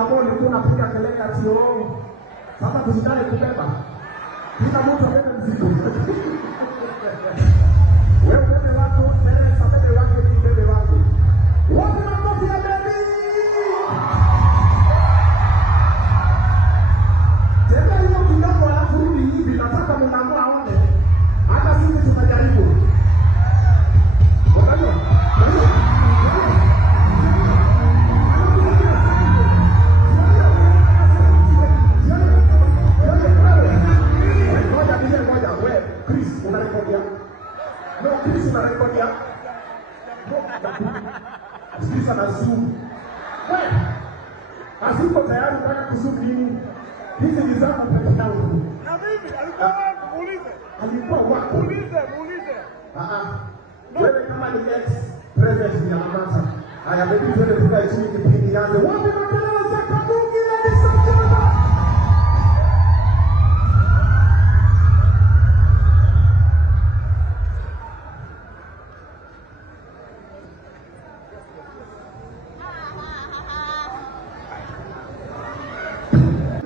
mlangoni tu unapiga kelele ati sasa tusikane kubeba. Kila mtu abebe mzigo. Wewe bebe wako, Teresa bebe wako, ni bebe wako. Wapi makofi ya baby? Tena hiyo kidogo alafu rudi hivi, nataka mnaamua aone. Hata sisi tunajaribu. Unajua? No, Chris unarekodia. No, Chris anazoom. Wewe, asipo tayari unataka kuzoom nini? Hizi ni zako peke yako. Na mimi alikuwa wako muulize. Alikuwa wako. Muulize. Wewe kama ni ex president ya Mamasa. Haya, baby twende tukae chini kipindi yanze. Wapi makelele za Kabugi na Disappointment?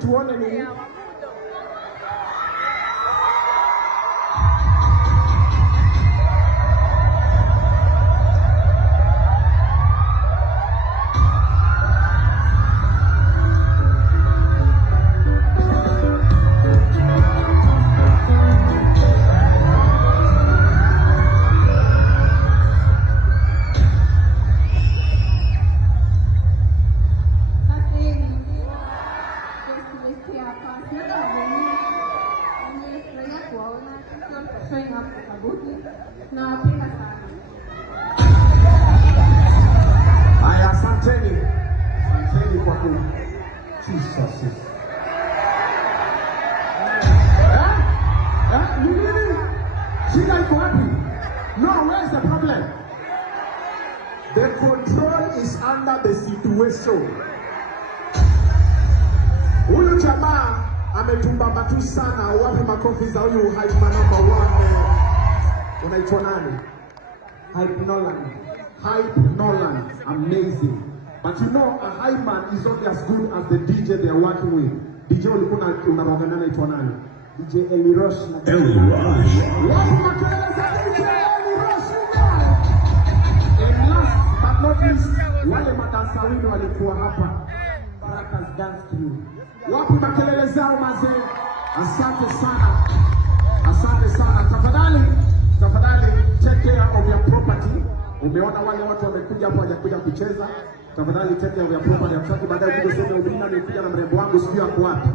Tuone nini? Asanteni kwa Jesus. Nini? Shida iko wapi? No, where's the problem? The control is under the situation. Huyu jamaa ametumbamba tu sana. Wapi makofi za huyu hype man number 1? Unaitwa nani? Hype Nolan. Amazing. But you know, a high man is only as good as the DJ they are working with. DJ ulikuwa unaongana naitwa nani? DJ Elirosh na Elirosh. Wapi makelele za DJ Elirosh? And last but not least, wale madansa wenu walikuwa hapa. Baraka's Dance Crew. Wapi makelele zao mazee? Asante sana. Tafadhali take care of your property. Umeona wale watu wamekuja hapo hawajakuja kucheza. Tafadhali take care of your property. After baadaye kuja sema Ubina alikuja na mrembo wangu sijui ako wapi.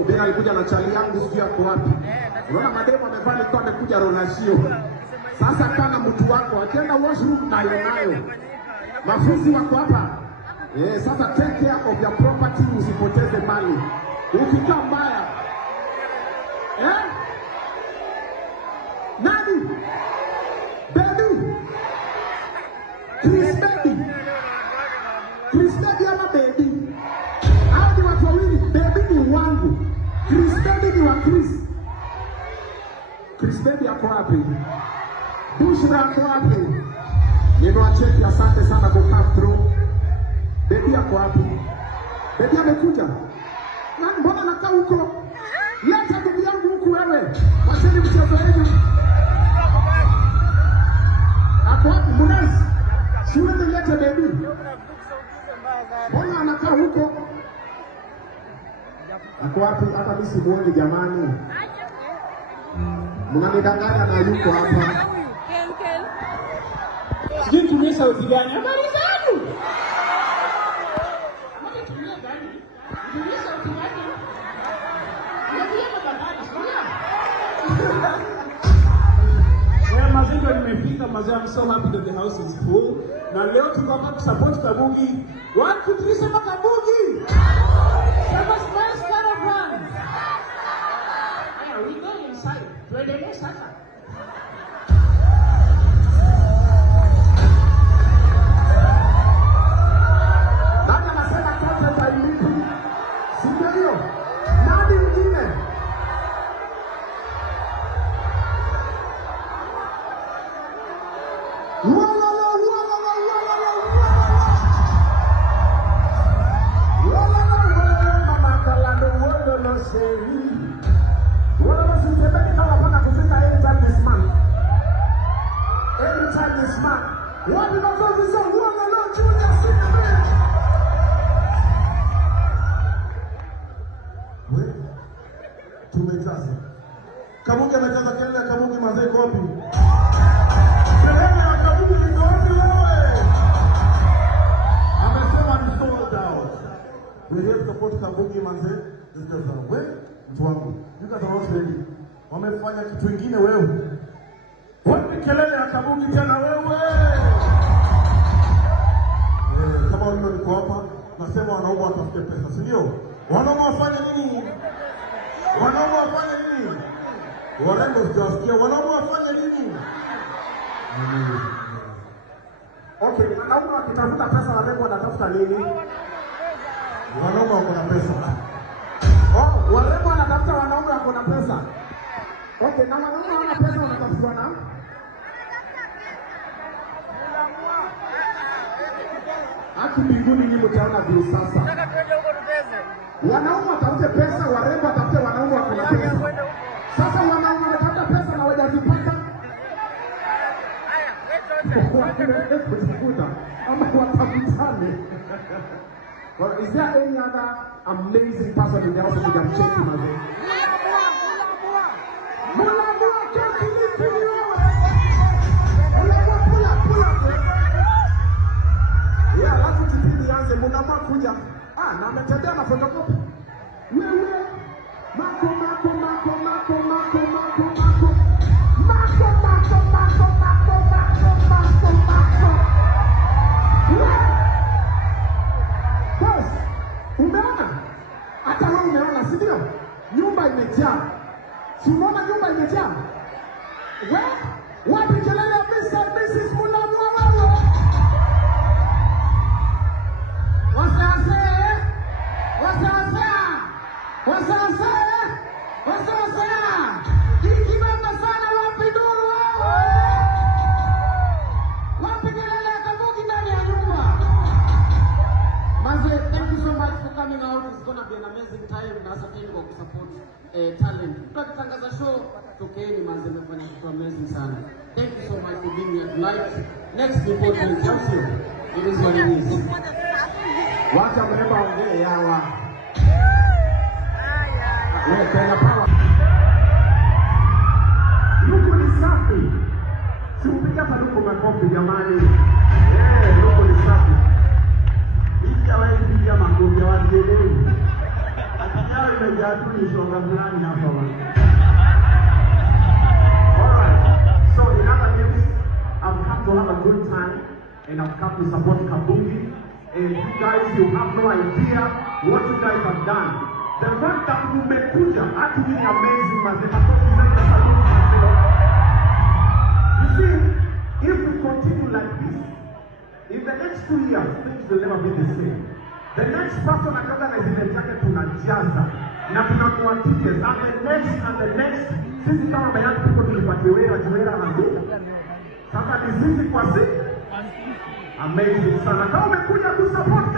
Ubina alikuja na chali yangu sijui ako wapi. Unaona mademo amevaa kwa amekuja Ronashio. Sasa kana mtu wako akienda washroom nayo. Mafuzi wako hapa. Sasa take care of your property, usipoteze mali. Ukikaa mbaya. Nani? Baby. Chris Baby ama Baby? Hao ni watu wawili. Baby ni wangu. Chris Baby ni wa Chris. Chris Baby ako wapi? Bushra ako wapi? Nimewacheki, asante sana kwa come through. Baby ako wapi? Baby amekuja. Nani mbona anakaa huko? Leta bibi yangu huku wewe. Wacheni mchezo wenu. Ako wapi Munez? Siwe nilete baby. Mbona anakaa huko? Ako wapi? Hata mimi simuoni jamani. Mnanidanganya na yuko hapa. Sijui tumie sauti gani. Habari zenu? Mazingo nimefika mazee, I'm so happy that the house is full. Na leo tuko hapa kusupport Kabugi. 1, 2, 3 sema Kabugi. Sema smash caravan. We go inside. Tuendelee sasa. Nani anasema kote tailipi? Sio hiyo. Nani mwingine? Wapi makofi za Bwana leo Junior Singapore. Wewe tumejaza. Kabugi amejaza kelele, Kabugi mazee kopi. Kelele ya Kabugi ni kopi wewe. Amesema ni sold out. We have to support Kabugi mazee. This is a way mtu wangu. You guys are not ready. Wamefanya kitu kingine wewe. Wapi kelele ya Kabugi tena wewe? Kama wao niko hapa, nasema wanaume watafute pesa, si ndio? Wanaume wafanye nini? Wanaume wafanye nini? Warembo sijasikia, wanaume wafanye nini? Okay, wanaume wakitafuta pesa, warembo wanatafuta nini? Wanaume wako na pesa. Oh, warembo wanatafuta wanaume wako na pesa. Okay, na wanaume wana pesa wanatafuta na? Haki mbinguni ni mtaona vile sasa. Wanaume watafute pesa, warembo watafute wanaume wako na pesa. Sasa wanaume wanatafuta pesa na hawajazipata. Ama watafutane. Well, is there any other amazing person in the house who can check him again? Munamwa kuja. Na ametembea na photocopy. Wewe. Mako. Boss, umeona? Hata wewe umeona, si ndio? Nyumba imejaa. Si umeona nyumba imejaa? Wewe, wapi kelele ya Mrs. Munamwa wewe? Wasasa. Ikibamba sana wapi duru wewe? Wapi kelele ya Kabugi ndani ya nyumba? Manze, thank you so much for coming out. It's gonna be an amazing time. Na asante kwa kusupport talent. Tutatangaza show, tokeni manze, mmefanya kitu amazing sana. Thank you so much for being here tonight. Next report is Chelsea. It is what it is. Wacha mremba ongee yawa. Wewe tena power. Luku ni safi. Siupiga paluku makofi jamani. Luku ni safi. Hizi hawaii kupiga makofi ya wazielewi. Akijao imejaa tu ni shonga fulani hapa wana. Alright. So in other news, I've come to have a good time and I've come to support Kabugi. And you guys, you have no idea what you guys have done. The fact that umekuja actually amazing, man. You see, if we continue like this, in the next 2 years, things will never be the same. The next person akada na zile chake tunajaza na tunakuwa tickets and the next. Sisi kama baadhi people tulipatiwa juera na ndio. Sasa ni sisi kwa sisi. Amazing sana. Kama umekuja kusupport